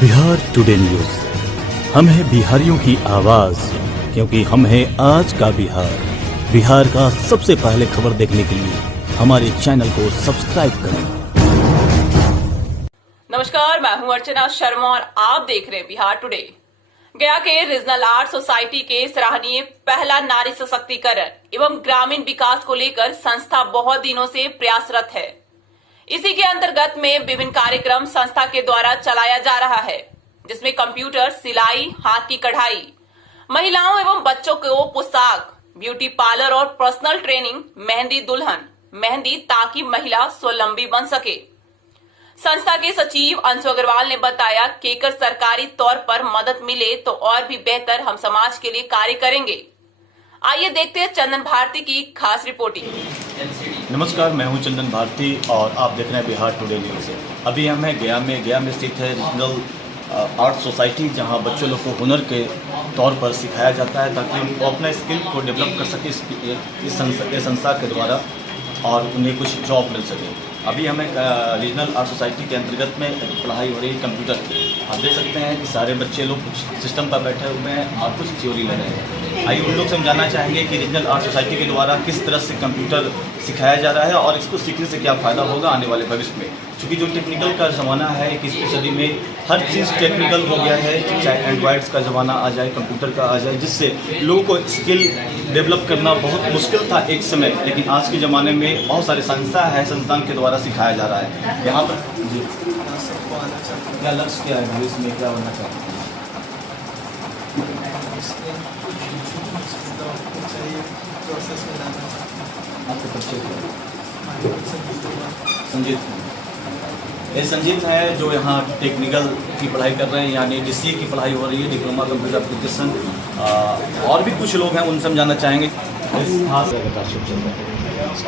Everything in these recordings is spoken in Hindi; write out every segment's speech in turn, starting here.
बिहार टुडे न्यूज, हम हैं बिहारियों की आवाज, क्योंकि हम हैं आज का बिहार। बिहार का सबसे पहले खबर देखने के लिए हमारे चैनल को सब्सक्राइब करें। नमस्कार, मैं हूं अर्चना शर्मा और आप देख रहे हैं बिहार टुडे। गया के रीजनल आर्ट सोसाइटी के सराहनीय पहला नारी सशक्तिकरण एवं ग्रामीण विकास को लेकर संस्था बहुत दिनों से प्रयासरत है। इसी के अंतर्गत में विभिन्न कार्यक्रम संस्था के द्वारा चलाया जा रहा है, जिसमें कंप्यूटर, सिलाई, हाथ की कढ़ाई, महिलाओं एवं बच्चों को पोशाक, ब्यूटी पार्लर और पर्सनल ट्रेनिंग, मेहंदी दुल्हन, मेहंदी, ताकि महिला स्वावलंबी बन सके। संस्था के सचिव अंशु अग्रवाल ने बताया कि अगर सरकारी तौर पर मदद मिले तो और भी बेहतर हम समाज के लिए कार्य करेंगे। आइए देखते हैं चंदन भारती की खास रिपोर्टिंग। नमस्कार, मैं हूं चंदन भारती और आप देख रहे हैं बिहार टुडे न्यूज। अभी हम हैं गया में स्थित है रीजनल आर्ट सोसाइटी, जहां बच्चों लोग को हुनर के तौर पर सिखाया जाता है ताकि उनको अपना स्किल को डेवलप कर सके इस संस्था के द्वारा और उन्हें कुछ जॉब मिल सके। अभी हमें रीजनल आर्ट सोसाइटी के अंतर्गत में पढ़ाई हो रही है कंप्यूटर की। आप देख सकते हैं कि सारे बच्चे लोग कुछ सिस्टम पर बैठे हुए हैं और कुछ थ्योरी ले रहे हैं। आइए उन लोग से हम जानना चाहेंगे कि रीजनल आर्ट सोसाइटी के द्वारा किस तरह से कंप्यूटर सिखाया जा रहा है और इसको सीखने से क्या फ़ायदा होगा आने वाले भविष्य में। क्योंकि जो टेक्निकल का ज़माना है, 21वीं सदी में हर चीज़ टेक्निकल हो गया है, चाहे एंड्रॉयड्स का ज़माना आ जाए, कंप्यूटर का आ जाए, जिससे लोगों को स्किल डेवलप करना बहुत मुश्किल था एक समय, लेकिन आज के ज़माने में बहुत सारे संस्था है, संस्थान के द्वारा सिखाया जा रहा है। यहाँ पर क्या लक्ष्य क्या है भविष्य में, क्या होना चाहिए? आपके बच्चे संजीत, ये संजीत है जो यहाँ टेक्निकल की पढ़ाई कर रहे हैं, यानी DCA की पढ़ाई हो रही है, डिप्लोमा कंप्यूटर एप्लीकेशन। और भी कुछ लोग हैं, उनसे हम जानना चाहेंगे। अच्छा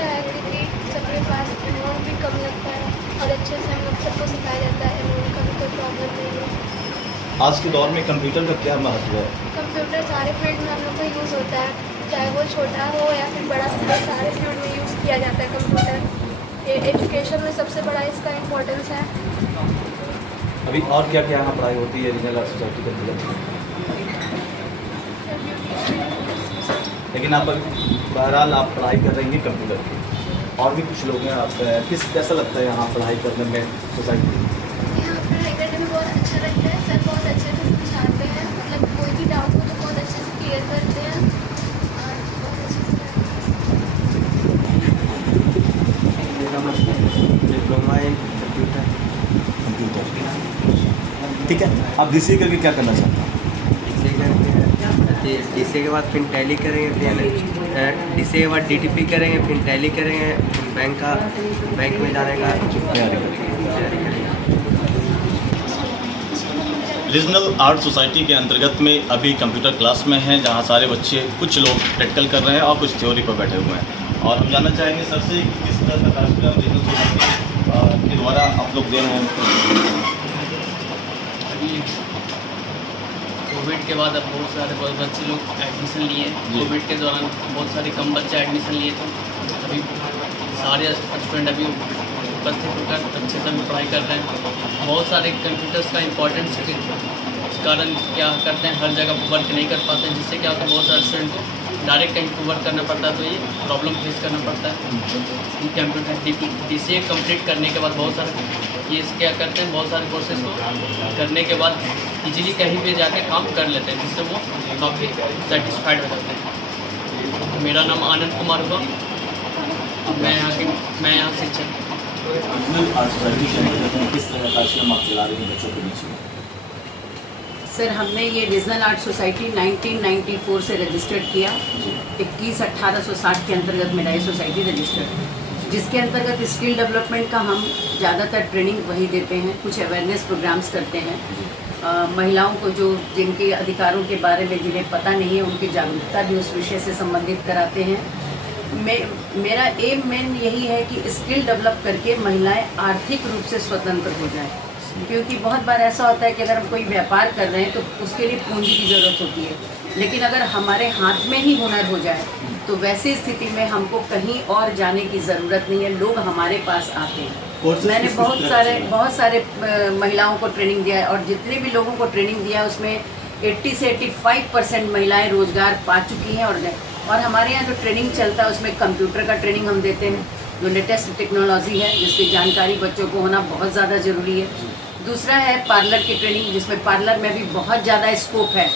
है क्योंकि सबके पास अनुभव भी कम लगता है और अच्छे से हम लोग सबको सिखाया जाता है, उनका भी कोई प्रॉब्लम नहीं है। आज के दौर में कंप्यूटर का क्या महत्व है? कंप्यूटर सारे फील्ड में हम लोग का यूज़ होता है, चाहे वो छोटा हो या फिर बड़ा, सारे फील्ड में यूज़ किया जाता है कंप्यूटर। एजुकेशन में सबसे बड़ा इसका इम्पोर्टेंस है। अभी और क्या क्या यहाँ पढ़ाई होती है रीजनल आर्ट सोसाइटी के अंतर्गत? लेकिन आप बहरहाल आप पढ़ाई कर रही हैं कंप्यूटर की, और भी कुछ लोग हैं। आप कैसा लगता है यहाँ पढ़ाई करने में सोसाइटी? यहाँ पढ़ाई करने में बहुत अच्छा लगता है, सर बहुत अच्छे से समझाते हैं, मतलब कोई भी डाउट हो तो बहुत अच्छे से क्लियर करते हैं और बहुत अच्छे से। Diploma in computer. ठीक है, आप DCA करके क्या करना चाहते हैं? DCA के बाद फिर टैली करेंगे, फिर DCA के बाद DTP करेंगे, फिर टैली करेंगे, फिर बैंक में जाने का तैयारी करेंगे। रीजनल आर्ट सोसाइटी के अंतर्गत में अभी कंप्यूटर क्लास में हैं, जहाँ सारे बच्चे, कुछ लोग प्रैक्टिकल कर रहे हैं और कुछ थ्योरी पर बैठे हुए हैं। और हम जानना चाहेंगे सर से किस तरह का कार्यक्रम रीजनल सोसाइटी के द्वारा आप लोग दे रहे हैं। अभी कोविड के बाद अब बहुत सारे बच्चे लोग एडमिशन लिए। कोविड के दौरान बहुत सारे कम बच्चे एडमिशन लिए थे। अभी सारे स्टूडेंट अभी उपस्थित होकर अच्छे से पढ़ाई कर रहे हैं। बहुत सारे कंप्यूटर्स का इम्पोर्टेंस के कारण क्या करते हैं, हर जगह वर्क नहीं कर पाते हैं, जिससे क्या होता है बहुत सारे स्टूडेंट को डायरेक्ट कहीं पर वर्क करना पड़ता है, तो ये प्रॉब्लम फेस करना पड़ता है। कंप्यूटर DCA कंप्लीट करने के बाद बहुत सारे ये क्या करते हैं, बहुत सारे कोर्सेज को करने के बाद इजीली कहीं पे जाके काम कर लेते हैं, जिससे वो काफ़ी सेटिस्फाइड हो जाते हैं। मेरा नाम आनंद कुमार हुआ, मैं यहाँ शिक्षक। किस तरह का कार्यक्रम आप चला रहे हैं बच्चों के बीच में? सर, हमने ये रीजनल आर्ट सोसाइटी 1994 से रजिस्टर्ड किया। 21/1860 के अंतर्गत मेरा ये सोसाइटी रजिस्टर्ड है, जिसके अंतर्गत स्किल डेवलपमेंट का हम ज़्यादातर ट्रेनिंग वही देते हैं, कुछ अवेयरनेस प्रोग्राम्स करते हैं। महिलाओं को जो जिनके अधिकारों के बारे में जिन्हें पता नहीं है, उनकी जागरूकता भी उस विषय से संबंधित कराते हैं। मेरा एम मेन यही है कि स्किल डेवलप करके महिलाएं आर्थिक रूप से स्वतंत्र हो जाएं, क्योंकि बहुत बार ऐसा होता है कि अगर हम कोई व्यापार कर रहे हैं तो उसके लिए पूंजी की ज़रूरत होती है, लेकिन अगर हमारे हाथ में ही हुनर हो जाए तो वैसी स्थिति में हमको कहीं और जाने की ज़रूरत नहीं है, लोग हमारे पास आते हैं। कोर्स मैंने बहुत सारे महिलाओं को ट्रेनिंग दिया है, और जितने भी लोगों को ट्रेनिंग दिया है उसमें 80 से 85% महिलाएं रोजगार पा चुकी हैं। और हमारे यहाँ जो ट्रेनिंग चलता है उसमें कंप्यूटर का ट्रेनिंग हम देते हैं, जो लेटेस्ट टेक्नोलॉजी है जिसकी जानकारी बच्चों को होना बहुत ज़्यादा ज़रूरी है। दूसरा है पार्लर की ट्रेनिंग, जिसमें पार्लर में भी बहुत ज़्यादा स्कोप है।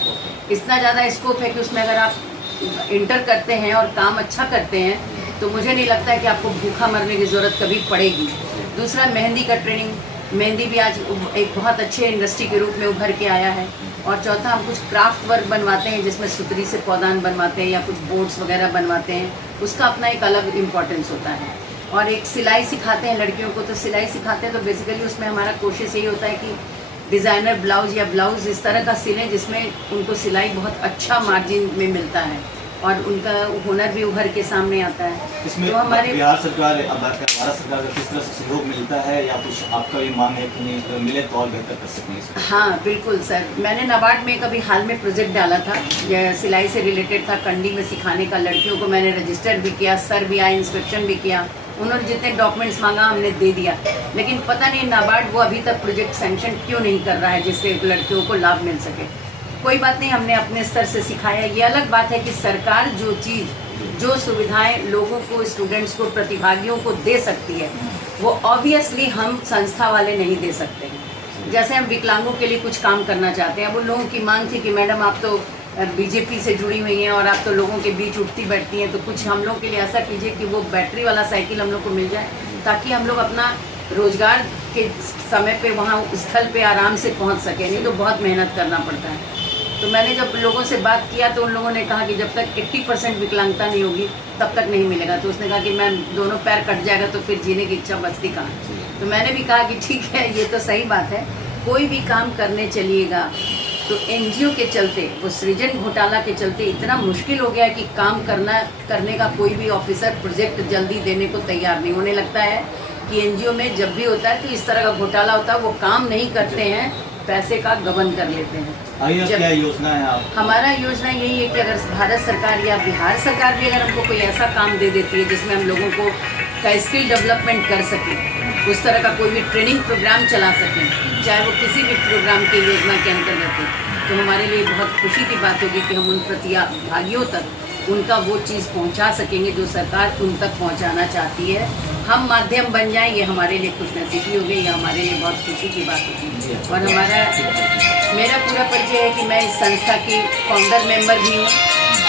इतना ज़्यादा स्कोप है कि उसमें अगर आप इंटर करते हैं और काम अच्छा करते हैं तो मुझे नहीं लगता है कि आपको भूखा मरने की ज़रूरत कभी पड़ेगी। दूसरा मेहंदी का ट्रेनिंग, मेहंदी भी आज एक बहुत अच्छे इंडस्ट्री के रूप में उभर के आया है। और चौथा, हम कुछ क्राफ्ट वर्क बनवाते हैं जिसमें सुतरी से पौधान बनवाते हैं या कुछ बोर्ड्स वगैरह बनवाते हैं, उसका अपना एक अलग इम्पोर्टेंस होता है। और एक सिलाई सिखाते हैं लड़कियों को, तो सिलाई सिखाते हैं तो बेसिकली उसमें हमारा कोशिश यही होता है कि डिज़ाइनर ब्लाउज या ब्लाउज इस तरह का सिलें जिसमें उनको सिलाई बहुत अच्छा मार्जिन में मिलता है और उनका हुनर भी उभर के सामने आता है। इसमें तो हमारे बिहार सरकार, भारत सरकार का किस तरह से सहयोग मिलता है, या कुछ आपका भी मांग है कि नहीं मिले तो और बेहतर कर सकें इसको? हाँ बिल्कुल सर, मैंने नाबार्ड में कभी हाल में प्रोजेक्ट डाला था, सिलाई से रिलेटेड था, कंडी में सिखाने का। लड़कियों को मैंने रजिस्टर भी किया, सर भी आए, इंस्पेक्शन भी किया, उन्होंने जितने डॉक्यूमेंट्स मांगा हमने दे दिया। लेकिन पता नहीं नाबार्ड वो अभी तक प्रोजेक्ट सैंक्शन क्यों नहीं कर रहा है जिससे लड़कियों को लाभ मिल सके। कोई बात नहीं, हमने अपने स्तर से सिखाया। ये अलग बात है कि सरकार जो चीज़, जो सुविधाएं लोगों को, स्टूडेंट्स को, प्रतिभागियों को दे सकती है वो ऑब्वियसली हम संस्था वाले नहीं दे सकते हैं। जैसे हम विकलांगों के लिए कुछ काम करना चाहते हैं, वो लोगों की मांग थी कि मैडम आप तो बीजेपी से जुड़ी हुई हैं और आप तो लोगों के बीच उठती बैठती हैं, तो कुछ हम लोग के लिए ऐसा कीजिए कि वो बैटरी वाला साइकिल हम लोग को मिल जाए ताकि हम लोग अपना रोजगार के समय पे वहाँ स्थल पे आराम से पहुँच सकें, नहीं तो बहुत मेहनत करना पड़ता है। तो मैंने जब लोगों से बात किया तो उन लोगों ने कहा कि जब तक 80% विकलांगता नहीं होगी तब तक नहीं मिलेगा। तो उसने कहा कि मैम दोनों पैर कट जाएगा तो फिर जीने की इच्छा बचती कहाँ। तो मैंने भी कहा कि ठीक है, ये तो सही बात है, कोई भी काम करने चलिएगा तो एनजीओ के चलते, वो सृजन घोटाला के चलते इतना मुश्किल हो गया है कि काम करने का कोई भी ऑफिसर प्रोजेक्ट जल्दी देने को तैयार नहीं। उन्हें लगता है कि एनजीओ में जब भी होता है तो इस तरह का घोटाला होता है, वो काम नहीं करते हैं, पैसे का गबन कर लेते हैं। क्या योजना है आप? हमारा योजना यही है कि अगर भारत सरकार या बिहार सरकार भी अगर हमको कोई ऐसा काम दे देती है जिसमें हम लोगों को का स्किल डेवलपमेंट कर सकें, उस तरह का कोई भी ट्रेनिंग प्रोग्राम चला सकें, चाहे वो किसी भी प्रोग्राम की योजना के अंतर्गत हो, तो हमारे लिए बहुत खुशी की बात होगी कि हम उन प्रतिभागियों तक उनका वो चीज़ पहुंचा सकेंगे जो सरकार उन तक पहुंचाना चाहती है। हम माध्यम बन जाएं, ये हमारे लिए खुशनसीबी हो गई, ये हमारे लिए बहुत खुशी की बात होगी। और मेरा पूरा परिचय है कि मैं इस संस्था की फाउंडर मेंबर भी हूँ,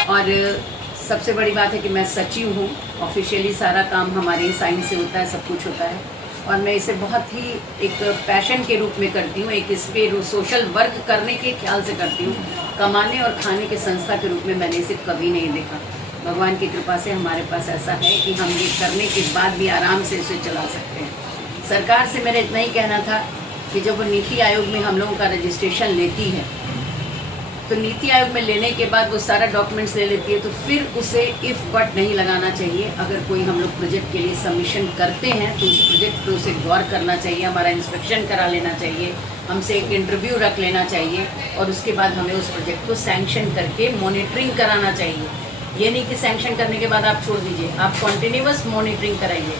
और सबसे बड़ी बात है कि मैं सचिव हूँ। ऑफिशियली सारा काम हमारे साइन से होता है, सब कुछ होता है, और मैं इसे बहुत ही एक पैशन के रूप में करती हूँ, एक इस पर सोशल वर्क करने के ख्याल से करती हूँ। कमाने और खाने के संस्था के रूप में मैंने इसे कभी नहीं देखा। भगवान की कृपा से हमारे पास ऐसा है कि हम ये करने के बाद भी आराम से इसे चला सकते हैं। सरकार से मेरा इतना ही कहना था कि जब वो नीति आयोग में हम लोगों का रजिस्ट्रेशन लेती है तो नीति आयोग में लेने के बाद वो सारा डॉक्यूमेंट्स ले लेती है, तो फिर उसे इफ़ बट नहीं लगाना चाहिए। अगर कोई हम लोग प्रोजेक्ट के लिए सबमिशन करते हैं तो उस प्रोजेक्ट पर उसे गौर करना चाहिए, हमारा इंस्पेक्शन करा लेना चाहिए, हमसे एक इंटरव्यू रख लेना चाहिए, और उसके बाद हमें उस प्रोजेक्ट को सैंक्शन करके मॉनिटरिंग कराना चाहिए। ये नहीं कि सैंक्शन करने के बाद आप छोड़ दीजिए, आप कॉन्टिन्यूअस मॉनिटरिंग कराइए।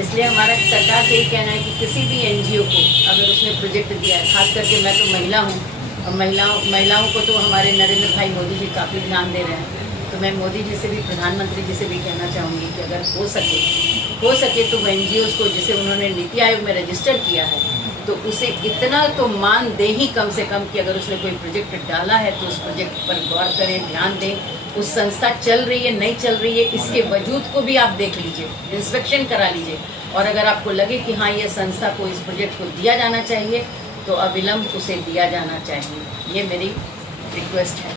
इसलिए हमारा सरकार से यही कहना है कि किसी भी एनजीओ को अगर उसने प्रोजेक्ट दिया है, खास करके मैं तो महिला हूँ, और महिलाओं को तो हमारे नरेंद्र भाई मोदी जी काफ़ी ध्यान दे रहे हैं, तो मैं मोदी जी से भी, प्रधानमंत्री जी से भी कहना चाहूँगी कि अगर हो सके तो एनजीओज़ को जिसे उन्होंने नीति आयोग में रजिस्टर किया है तो उसे इतना तो मान दें ही कम से कम कि अगर उसने कोई प्रोजेक्ट डाला है तो उस प्रोजेक्ट पर गौर करें, ध्यान दें, उस संस्था चल रही है नहीं चल रही है इसके वजूद को भी आप देख लीजिए, इंस्पेक्शन करा लीजिए, और अगर आपको लगे कि हाँ ये संस्था को इस प्रोजेक्ट को दिया जाना चाहिए तो अविलंब उसे दिया जाना चाहिए। ये मेरी रिक्वेस्ट है।